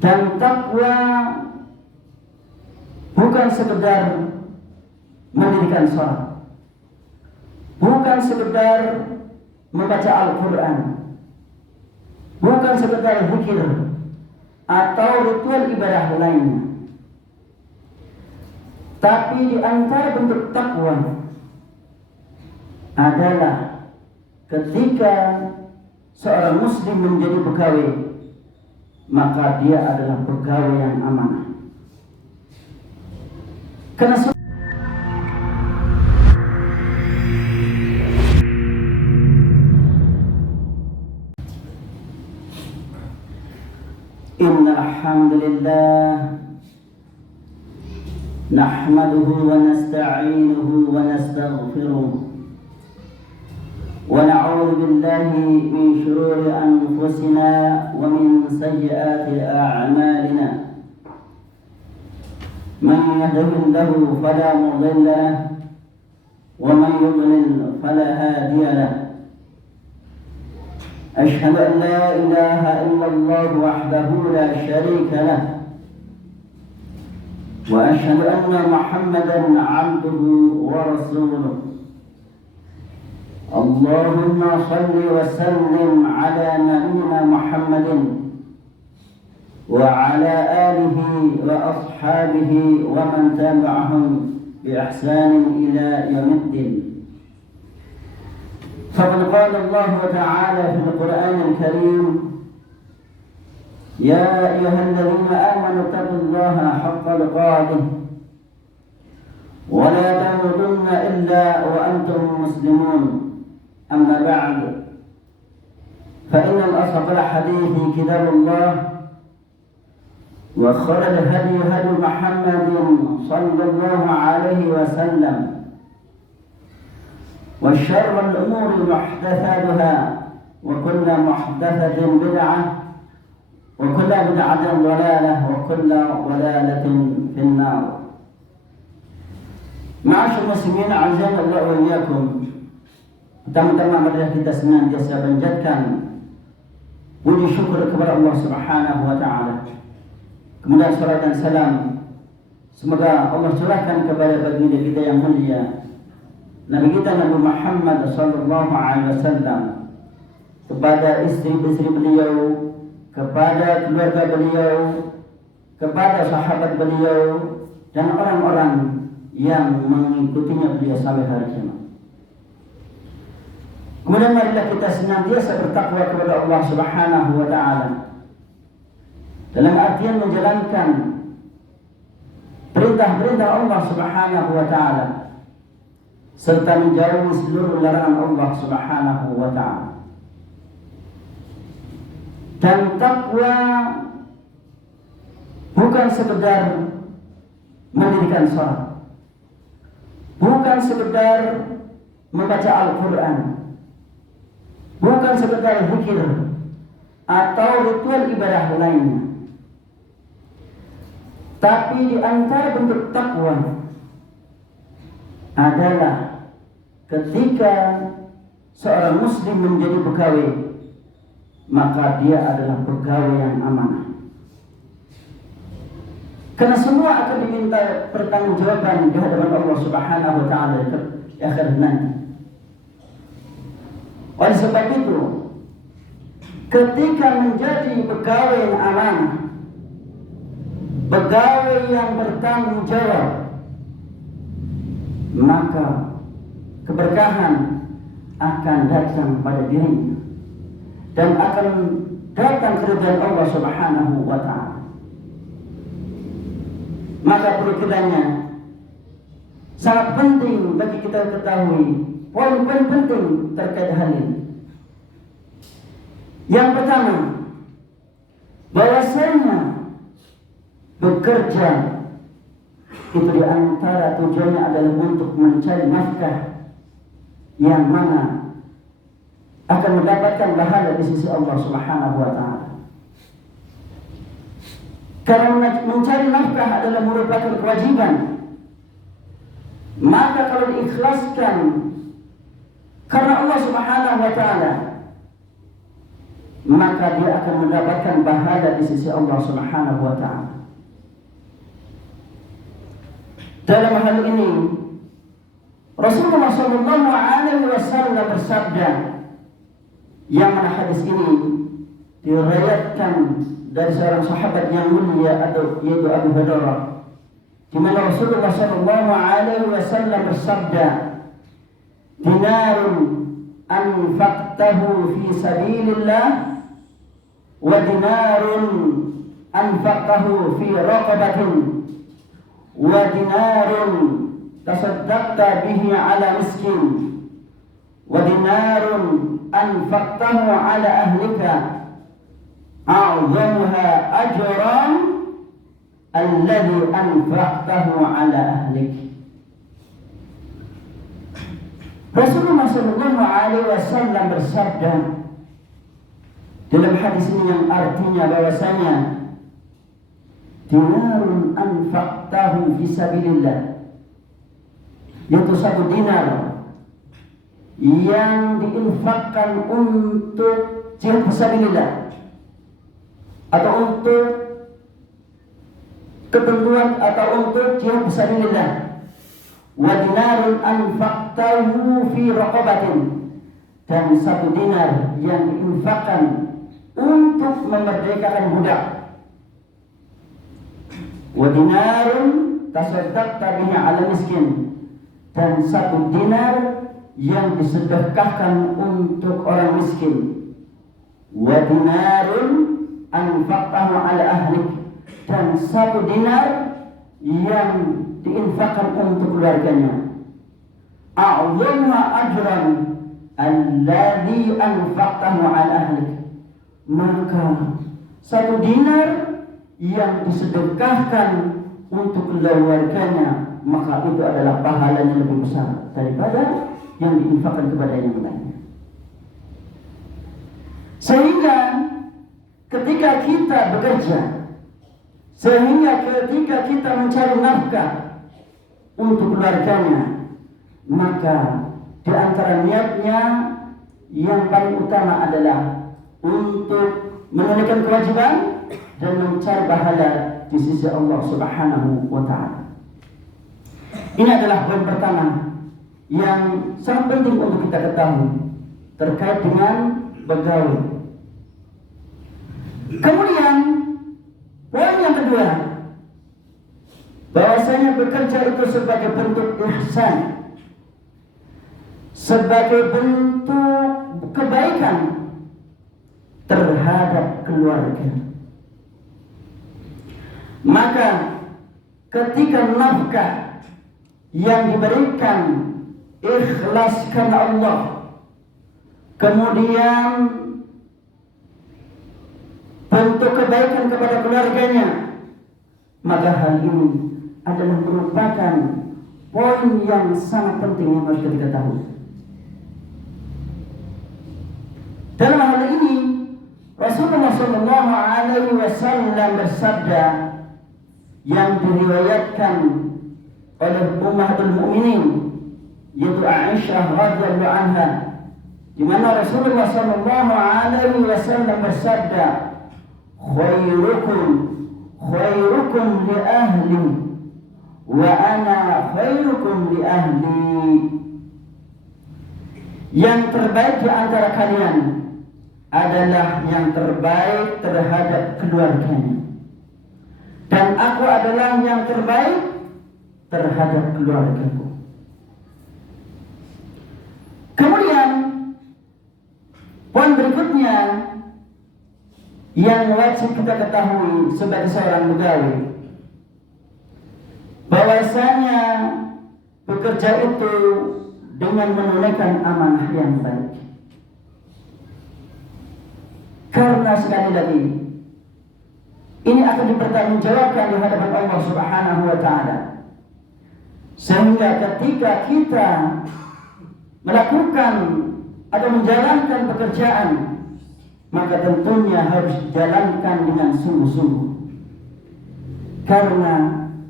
Dan takwa bukan sekedar mendirikan sholat, bukan sekedar membaca Al-Quran, bukan sekedar zikir atau ritual ibadah lainnya. Tapi di antara bentuk takwa adalah ketika seorang muslim menjadi pegawai, maka dia adalah pegawai yang amanah. Karena innal hamdalillah nahmaduhu wa nasta'inuhu wa nastaghfiruh wa na'udzu billahi min shururi anfusina wa min sayyiati a'malina. Man yahdihillahu fala mudilla lahu wa man yudlil fala hadiya lahu. أشهد أن لا إله إلا الله وحده لا شريك له وأشهد أن محمدا عبده ورسوله. اللهم صل وسلم على نبينا محمد وعلى آله وأصحابه ومن تبعهم بإحسان إلى يوم الدين. فقد قال الله تعالى في القرآن الكريم: يا أيها الذين آمنوا اتقوا الله حق تقاته ولا تموتن إلا وأنتم مسلمون. أما بعد، فإن الأصدق الحديث كتاب الله، وخير الهدي هدي محمد صلى الله عليه وسلم، وشر الأمور محدثاتها، وكل محدثة بدعة، وكل بدعة ضلالة، وكل ضلالة في النار. Ma'asyiral muslimin, azza Allah wa iyyakum. Pertama-tama marilah kita senantiasa panjatkan puji syukur kepada Allah Subhanahu wa taala. Kemudian salat dan salam semoga Allah curahkan kepada baginda kita yang mulia, Nabi kita Nabi Muhammad sallallahu alaihi wasallam, kepada istri-istri beliau, kepada keluarga beliau, kepada sahabat beliau, dan orang-orang yang mengikutinya beliau sampai hari kiamat. Kemudian marilah kita senantiasa bertakwa kepada Allah Subhanahu wa taala dalam artian menjalankan perintah-perintah Allah Subhanahu wa taala serta menjauhi seluruh larangan Allah Subhanahu wa taala. Dan takwa bukan sekedar mendirikan salat, bukan sekedar membaca Al-Quran, bukan sekedar zikir atau ritual ibadah lainnya. Tapi di antara bentuk takwa adalah ketika seorang muslim menjadi pegawai, maka dia adalah pegawai yang amanah. Karena semua akan diminta pertanggungjawaban di hadapan Allah Subhanahu wa taala di akhir nanti. Oleh sebab itu, ketika menjadi pegawai yang amanah, pegawai yang bertanggung jawab, maka keberkahan akan datang pada dirinya dan akan datang keridhaan Allah Subhanahu wa taala. Maka perkiranya sangat penting bagi kita ketahui poin-poin penting terkait hal ini. Yang pertama, bahwasanya bekerja itu di antara tujuannya adalah untuk mencari nafkah yang mana akan mendapatkan pahala di sisi Allah Subhanahu wa taala. Karena mencari nafkah adalah merupakan kewajiban, maka kalau diikhlaskan karena Allah Subhanahu wa taala, maka dia akan mendapatkan pahala di sisi Allah Subhanahu wa taala. Dalam hal ini Rasulullah sallallahu alaihi wasallam bersabda, yang mana hadis ini diriwayatkan dari seorang sahabat yang mulia yaitu Abu Hurairah, di mana Rasulullah sallallahu alaihi wasallam bersabda, dinarun anfaqtahu fi sabilillah wa dinarun anfaqtahu fi raqabatin wa dinarun tasaddaqta bihi ala miskin wa dinarun anfaqtahu ala ahlika a'zamuha ajran alladhi anfaqtahu ala ahlik. Rasulullah sallallahu alaihi wasallam bersabda dalam hadis ini yang artinya bahwasanya dinarun anfaqtahu fi sabilillah, yaitu satu dinar yang diinfakkan untuk jihad fisabilillah atau untuk ketentuan atau untuk jihad fisabilillah, wa dinarun anfaqtahu fi raqabatin, dan satu dinar yang diinfakkan untuk memerdekakan budak, wa dinarun tasaddaqta bihi ala miskin, dan satu dinar yang disedekahkan untuk orang miskin, wa dinarun anfaqtahu ala ahlik, dan satu dinar yang diinfakkan untuk keluarganya, a'zamuha ajran alladhi anfaqtahu ala ahlik, maka satu dinar yang disedekahkan untuk keluarganya, maka itu adalah pahalanya lebih besar daripada yang diinfakkan kepada yang lainnya. Sehingga ketika kita bekerja, sehingga ketika kita mencari nafkah untuk keluarganya, maka di antara niatnya yang paling utama adalah untuk menunaikan kewajiban dan mencari pahala di sisi Allah Subhanahu wa taala. Ini adalah poin pertama yang sangat penting untuk kita ketahui terkait dengan begawi. Kemudian poin yang kedua, bahwasanya bekerja itu sebagai bentuk ihsan, sebagai bentuk kebaikan terhadap keluarga. Maka ketika nafkah yang diberikan ikhlas karena Allah, kemudian bentuk kebaikan kepada keluarganya, maka hal ini adalah merupakan poin yang sangat penting yang harus kita tahu. Dalam hal ini Rasulullah sallallahu alaihi wasallam bersabda yang diriwayatkan oleh Ummahatul Mukminin yaitu Aisyah radhiyallahu anha, di mana Rasulullah sallallahu alaihi wasallam bersabda, khairukum li ahli wa ana khairukum li ahli. Yang terbaik di antara kalian adalah yang terbaik terhadap keluarganya, dan aku adalah yang terbaik terhadap keluargaku. Kemudian poin berikutnya yang wajib kita ketahui sebagai seorang pegawai, bahwasanya bekerja itu dengan menunaikan amanah yang baik. Karena sekali lagi ini akan dipertanggungjawabkan di hadapan Allah Subhanahu wa taala. Sehingga ketika kita melakukan atau menjalankan pekerjaan, maka tentunya harus dijalankan dengan sungguh-sungguh. Karena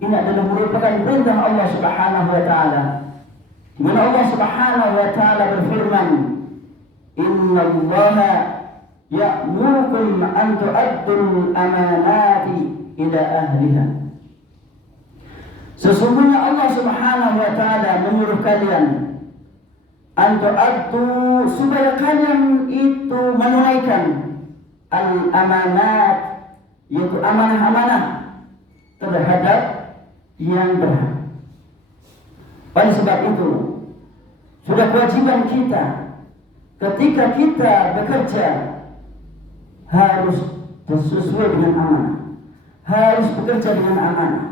ini adalah merupakan perintah Allah Subhanahu wa taala, di mana Allah Subhanahu wa taala berfirman, "Innallaha ya'murukum an tu'addul amanati ila ahliha. Sesungguhnya Allah Subhanahu wa taala menyuruh kalian an tu'addu, supaya kalian itu menunaikan al-amanat, yaitu amanah-amanah terhadap yang berhak. Oleh sebab itu, sudah kewajiban kita ketika kita bekerja harus sesuai dengan amanah, harus bekerja dengan amanah,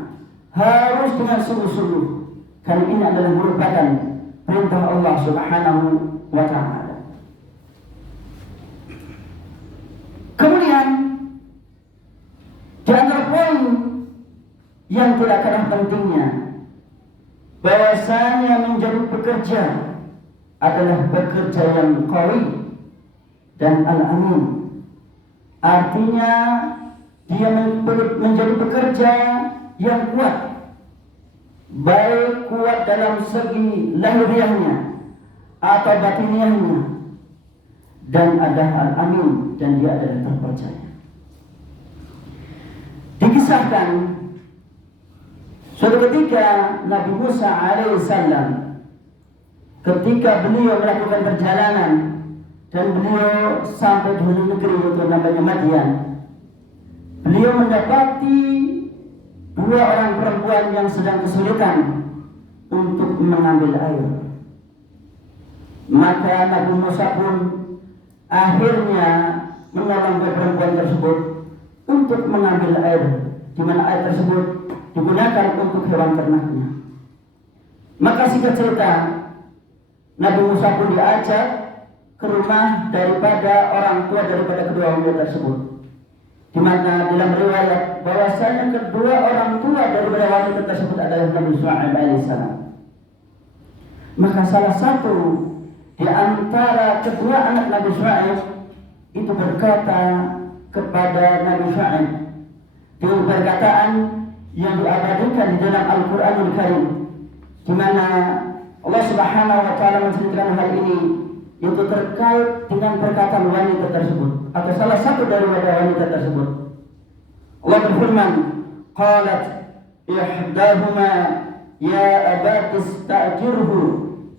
harus dengan sungguh-sungguh, karena ini adalah merupakan perintah Allah Subhanahu wa ta'ala. Kemudian di antara poin yang tidak kalah pentingnya, bahwasanya menjadi pekerja adalah bekerja yang qawi dan al-amin. Artinya dia menjadi pekerja yang kuat, baik kuat dalam segi lahiriahnya atau batiniahnya, dan ada al-amin, dan dia adalah terpercaya. Dikisahkan suatu ketika Nabi Musa alaihissalam, ketika beliau melakukan perjalanan dan beliau sampai di negeri itu namanya Madian, beliau mendapati dua orang perempuan yang sedang kesulitan untuk mengambil air. Maka Nabi Musa pun akhirnya menolong dua perempuan tersebut untuk mengambil air, di mana air tersebut digunakan untuk hewan ternaknya. Maka singkat cerita, Nabi Musa pun diajak ke rumah daripada orang tua daripada kedua wanita tersebut, di mana dalam riwayat bahwasanya kedua orang tua daripada wanita tersebut adalah Nabi Shu'aib alaihissalam. Maka salah satu di antara kedua anak Nabi Shu'aib itu berkata kepada Nabi Shu'aib dengan perkataan yang diabadikan di dalam Al-Quranul Karim, di mana Allah Subhanahu wa taala menceritakan hal ini, yaitu terkait dengan perkataan wanita tersebut atau salah satu dari wanita tersebut. Allah berfirman, qalat ihdahuma ya abati istajirhu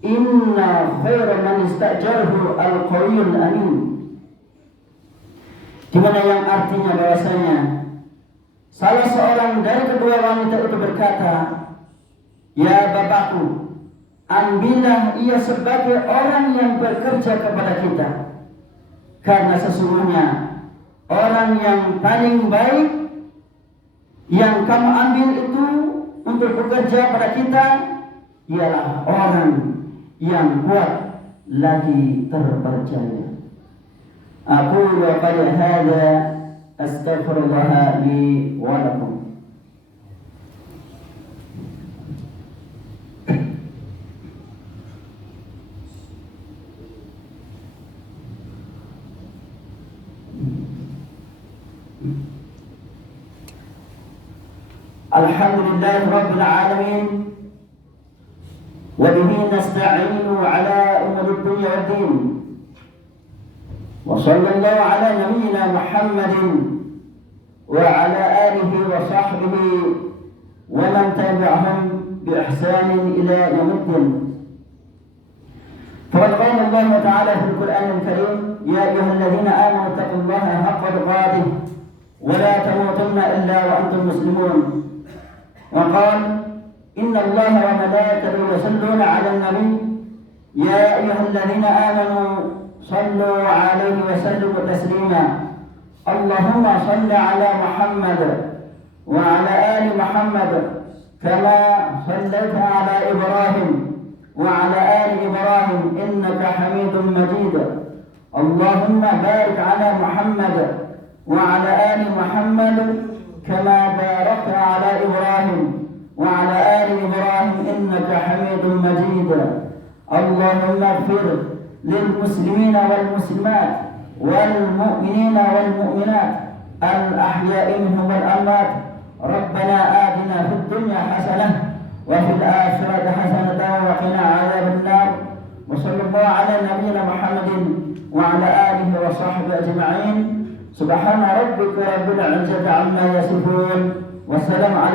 inna khaira man istajarhu al-qawiyul amin. Di mana yang artinya bahwasanya salah seorang dari kedua wanita itu berkata, ya bapakku, ambillah ia sebagai orang yang bekerja kepada kita, karena sesungguhnya orang yang paling baik yang kamu ambil itu untuk bekerja pada kita ialah orang yang kuat lagi terpercaya. Aqulu qali hadza astaghfirullah li wa lakum. Alhamdulillah Rabbil Alamin, wa bihi nasta'inu ala umuri dunya wad din, wa sallallahu ala nabiyyina Muhammadin wa ala alihi wa sahbihi wa man tabi'ahum bi ihsanin ila yaumiddin. Faqad qala Allah ta'ala fil Qur'anil Karim, ya ayyuhalladzina amanu taqullaha haqqa tuqatih wa la tamutunna illa wa antum muslimun. وقال إن الله وملائكته يصلون على النبي يا أيها الذين آمنوا صلوا عليه وسلموا تسليما اللهم صل على محمد وعلى آل محمد كما صليت على إبراهيم وعلى آل إبراهيم إنك حميد مجيد اللهم بارك على محمد وعلى آل محمد كما باركت على إبراهيم وعلى آل إبراهيم إنك حميد مجيد اللهم اغفر للمسلمين والمسلمات والمؤمنين والمؤمنات الأحياء منهم والأموات ربنا آتنا في الدنيا حسنة وفي الآخرة حسنة وقنا عذاب النار وصلى الله على نبينا محمد وعلى آله وصحبه وصحبه أجمعين. سبحان ربك رب العزة عما يصفون، والسلام على